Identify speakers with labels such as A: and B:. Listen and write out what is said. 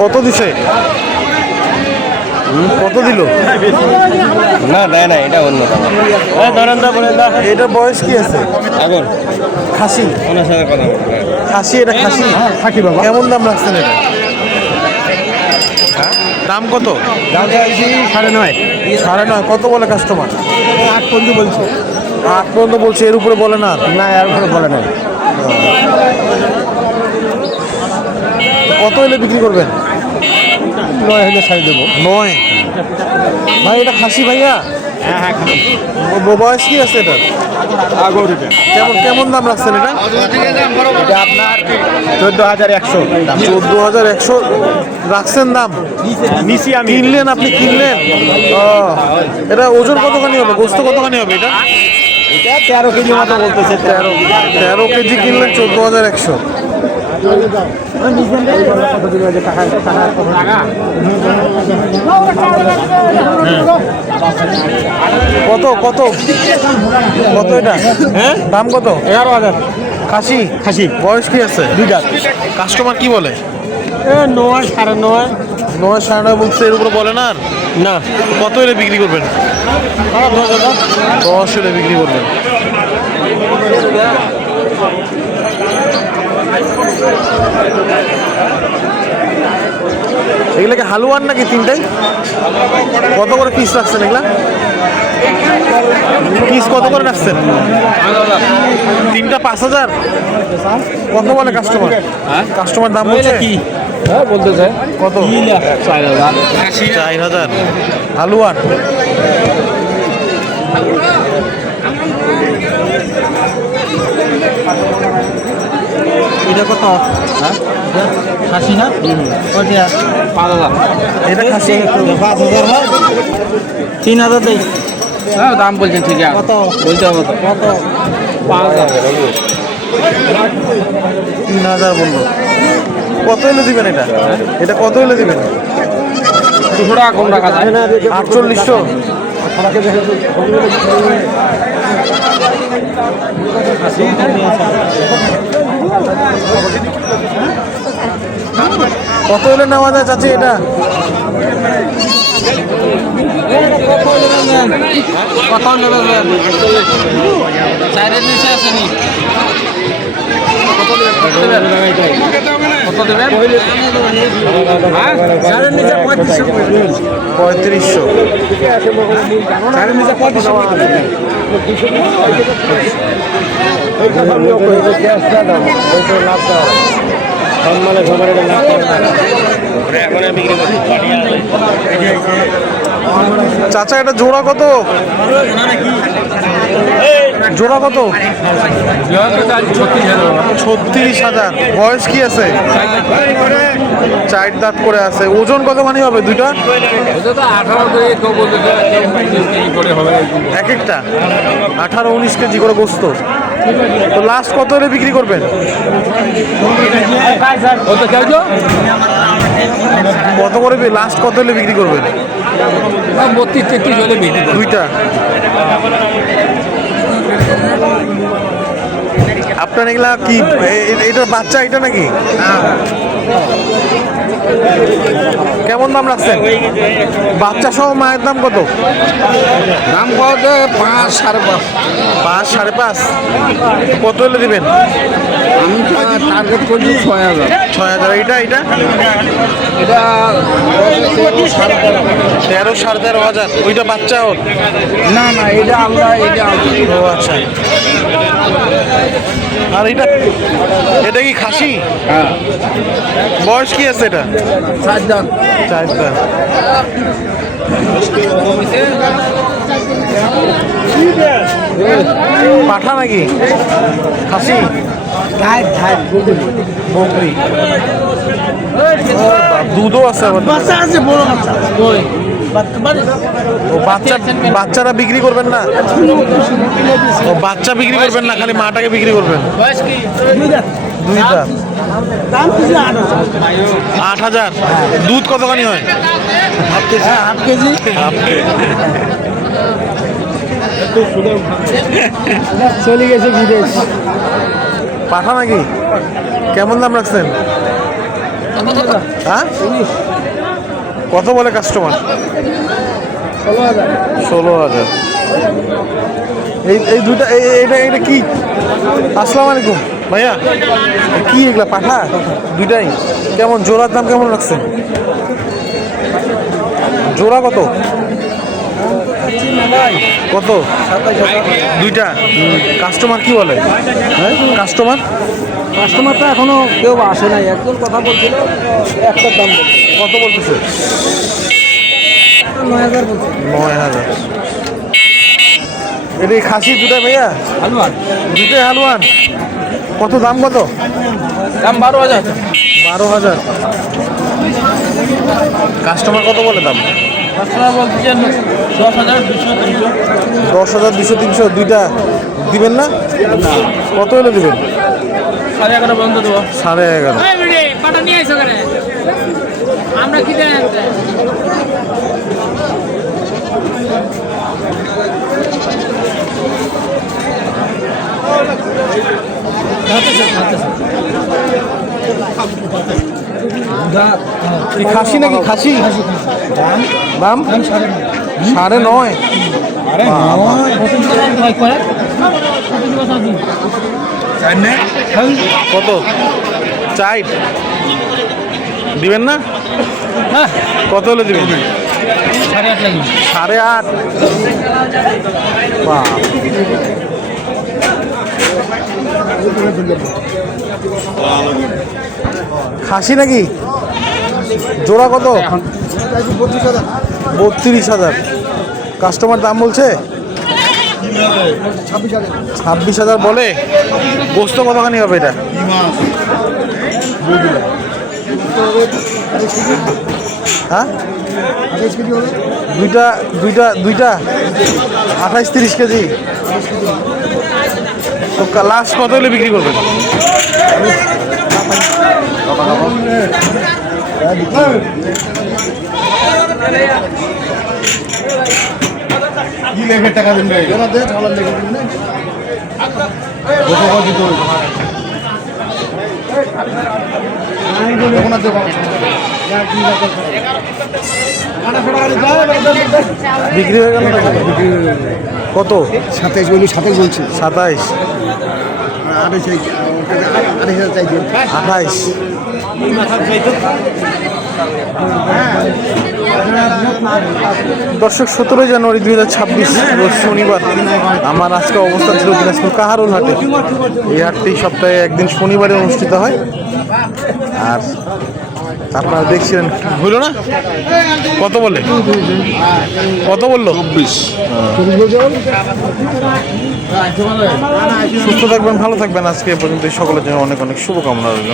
A: কত দিছে? কত দিল?
B: না দেয় না এটা অন্য
A: এটা বয়স কি আছে?
B: আগর।
A: খাসি।
B: ওনার সাথে কথা
A: খাসি এটা খাসি? খাসি বাবা। কেমন দাম রাখছেন এটা? দাম কত?
B: দাম সাড়ে নয়।
A: সাড়ে নয় কত বলে কাস্টমার
B: আট পর্যন্ত বলছে।
A: আট পর্যন্ত বলছে এর উপরে বলে না
B: না এর উপরে বলে নাই
A: কত এলে বিক্রি করবেন?
B: নয় হলে ছাড়ি দেবো।
A: নয়? ভাই এটা খাসি ভাইয়া?
B: হ্যাঁ হ্যাঁ
A: বয়স কি আছে এটা কেমন কেমন দাম রাখছেন এটা?
B: এটা আপনার চোদ্দ হাজার একশো।
A: চোদ্দ হাজার একশো? রাখছেন দাম?
B: নিচি আমি।
A: কিনলেন আপনি কিনলেন? ও এটা ওজন কতখানি হবে? গোস্ত কতখানি হবে এটা?
B: এটা তেরো কেজি মতো বলতেছে। তেরো
A: তেরো কেজি কিনলেন চোদ্দ হাজার একশো। কত কত? কত এটা? হ্যাঁ? দাম কত?
B: এগারো হাজার।
A: খাসি?
B: খাসি।
A: বয়স কি আছে?
B: দুইটা।
A: কাস্টমার কি বলে?
B: এ নয় সাড়ে নয়।
A: নয় সাড়ে নয় বলছে এর উপরে বলে না আর?
B: না।
A: কত হলে বিক্রি করবেন? দশ হলে বিক্রি করবেন। এগুলা কি হালুয়ার নাকি তিনটাই? কত করে পিস রাখছেন এগুলা? পিস কত করে রাখছেন? তিনটা পাঁচ হাজার? কত বলে কাস্টমার কাস্টমার দাম বলছে?
B: হ্যাঁ বলতেছে।
A: কত?
B: চার হাজার।
A: চার হাজার। হালুয়ার।
B: এটা কত? হ্যাঁ? খাসি না? ওটা পাঁচ হাজার
A: এটা খাসি?
B: পাঁচ হাজার হয় তিন হাজার দেই। হ্যাঁ দাম বলছেন ঠিক আছে। কত? বলতে হবে তো। কত? পাঁচ হাজার।
A: তিন হাজার বলল। কত হলে দিবেন এটা? এটা কত হলে দিবেন?
B: দুশো টাকা কম রাখা যায়।
A: আটচল্লিশশো। কত হলে নেওয়া যায় চাচি এটা?
B: কত নেবেন চারের নিচে আসেনি কত দেবেন? হ্যাঁ? চারের নিচে পঁয়ত্রিশশো।
A: পঁয়ত্রিশশো
B: চারের নিচে পঁয়ত্রিশশো।
A: চাচা এটা জোড়া কত? জোড়া কত? ছত্রিশ হাজার। বয়স কি আছে? চার দাঁত করে আছে। ওজন কত মানে হবে দুইটা? এক একটা? আঠারো উনিশ কেজি করে গোস্ত। তো লাস্ট কত হলে বিক্রি করবেন? কত করে লাস্ট কত হলে বিক্রি করবেন?
B: বত্রিশ তেত্রিশ হলে বিক্রি
A: দুইটা। আপনার এগুলা কি? এ- এ- বাচ্চা এটা নাকি? কেমন দাম রাখছেন? বাচ্চা সহ মায়ের দাম কত?
B: দাম কত পাঁচ সাড়ে পাঁচ।
A: পাঁচ সাড়ে পাঁচ। কত হলে দিবেন?
B: আমি টার্গেট করছি ছয় হাজার।
A: ছয় হাজার। এটা এটা
B: এটা
A: তেরো সাড়ে তেরো হাজার। ওইটা বাচ্চা ওর?
B: না না এটা আমরা এটা
A: ও আচ্ছা। আর এটা এটা কি খাসি?
B: হ্যাঁ।
A: বয়স কি আছে এটা?
B: চার দাম
A: চার। পাঠা নাকি? খাসি? বকরি। দুধও আছে
B: বাচ্চা আছে বড় বাচ্চা।
A: বাচ্চা বাচ্চারা বিক্রি করবেন না? ও বাচ্চা বিক্রি করবেন না খালি মাটাকে বিক্রি করবেন। দুইটা
B: দাম কিছু আট হাজার।
A: আট হাজার? দুধ কতখানি হয়?
B: হ্যাঁ হাফ কেজি। চলে গেছে বিদেশ।
A: পাঠা নাকি? কেমন দাম রাখছেন? হ্যাঁ? কত বলে কাস্টমার ষোলো হাজার। এই এই দুটা এই এই- এটা এটা কি? আসসালামু আলাইকুম। ভাইয়া কি এগুলা পাঠা দুইটাই। কেমন জোড়ার দাম কেমন লাগছে? জোড়া কত? কত? দুইটা। কাস্টমার কি বলে? কাস্টমার
B: কাস্টমার তো এখনও কেউ আসে নাই। একজন কথা বলছিল একটার দাম
A: কত বলতেছে?
B: নয় হাজার
A: নয় হাজার। এটা খাসি দুটা ভাইয়া?
B: হালুয়ান
A: দুটাই হালুয়ান কত দাম কত?
B: দাম বারো হাজার।
A: বারো হাজার। কাস্টমার কত বলে দাম?
B: দশ হাজার দুশো তিনশো।
A: দশ হাজার দুশো তিনশো দুইটা দিবেন না? কত হলে দিবেন?
B: সাড়ে এগারো পর্যন্ত দেবো।
A: সাড়ে এগারো।
C: পাটা নিয়ে আইসো করে আমরা কি
A: খাসি নাকি খাসি? দাম সাড়ে নয়। কত? চাই দিবেন না? কত হলে দিবেন?
B: সাড়ে আট
A: সাড়ে আট। বাপ। খাসি নাকি? জোড়া কত? বত্রিশ হাজার। কাস্টমার দাম বলছে? ছাব্বিশ হাজার বলে? গোস্ত কতখানি হবে এটা? হ্যাঁ? দুইটা দুইটা দুইটা? আঠাইশ তিরিশ কেজি। তো লাস্ট কত হলে বিক্রি করবেন?
D: কি লেখে টাকা দিন ভাই? ওরা দে ঝালার লেখে দিন না? কত কত দিতে হবে। তখন আর দেবো
A: বিক্রি হয়ে গেল। কত?
D: সাতাইশ বলি সাতাইশ বলছি।
A: সাতাইশ।
D: আড়াইশ হাজার চাইছি।
A: আঠাইশ দর্শক সতেরোই জানুয়ারি দুই হাজার ছাব্বিশ শনিবার। আমার আজকে অবস্থান ছিল দিনাজপুর কাহারুল হাটে এই হাটটি সপ্তাহে একদিন শনিবারে অনুষ্ঠিত হয়। আর আপনারা দেখছিলেন হইল না? কত বলে? কত বলল? সুস্থ থাকবেন ভালো থাকবেন। আজকে এ পর্যন্ত সকলের জন্য অনেক অনেক শুভকামনা রইল।